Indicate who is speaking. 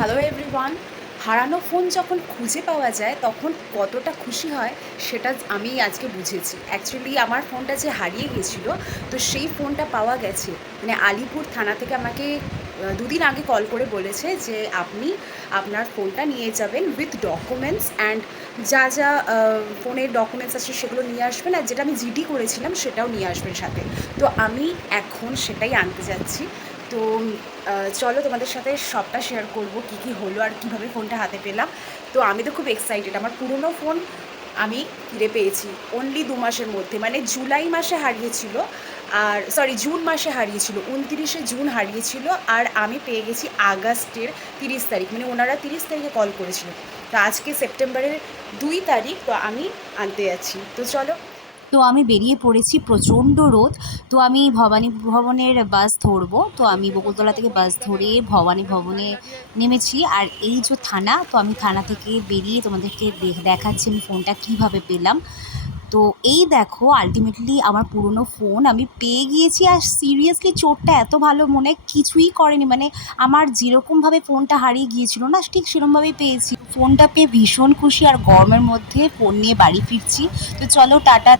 Speaker 1: Hello everyone হারানো phone যখন খুঁজে পাওয়া যায়, তখন কতটা খুশি হয় সেটা আমি আজকে বুঝেছি। অ্যাকচুয়ালি আমার ফোনটা যে হারিয়ে গেছিল তো সেই ফোনটা পাওয়া গেছে। মানে আলিপুর থানা থেকে আমাকে দুদিন আগে কল করে বলেছে যে, আপনি আপনার ফোনটা নিয়ে যাবেন উইথ ডকুমেন্টস অ্যান্ড যা যা ফোনের ডকুমেন্টস আছে সেগুলো নিয়ে আসবেন আর যেটা আমি জিডি করেছিলাম সেটাও নিয়ে আসবেন সাথে। তো আমি এখন সেটাই আনতে যাচ্ছি। তো চলো তোমাদের সাথে সবটা শেয়ার করব, কি কি হলো আর কীভাবে ফোনটা হাতে পেলাম। তো আমি তো খুব এক্সাইটেড আমার পুরনো ফোন আমি ফিরে পেয়েছি অনলি দু মাসের মধ্যে মানে জুলাই মাসে হারিয়েছিল, আর সরি জুন মাসে হারিয়েছিল, উনতিরিশে জুন হারিয়েছিল, আর আমি পেয়ে গেছি আগস্টের তিরিশ তারিখ মানে ওনারা তিরিশ তারিখে কল করেছিল। তো আজকে সেপ্টেম্বরের দুই তারিখ, তো আমি আনতে যাচ্ছি। তো চলো
Speaker 2: তো আমি বেরিয়ে পড়েছি প্রচণ্ড রোদ। তো আমি ভবানী ভবনের বাস ধরবো। তো আমি বকুলতলা থেকে বাস ধরে ভবানী ভবনে নেমেছি। আর এই যে থানা, তো আমি থানা থেকে বেরিয়ে তোমাদেরকে দেখ- দেখাচ্ছি আমি ফোনটা কীভাবে পেলাম। তো এই দেখো আলটিমেটলি আমার পুরনো ফোন, আমি পেয়ে গিয়েছি। আর সিরিয়াসলি চোরটা এত ভালো মনে কিছুই করেনি। মানে আমার যেরকমভাবে ফোনটা হারিয়ে গিয়েছিল না, ঠিক সেরকমভাবেই পেয়েছি। ফোনটা পেয়ে ভীষণ খুশি। আর গরমের মধ্যে ফোন নিয়ে বাড়ি ফিরছি। তো চলো টাটা।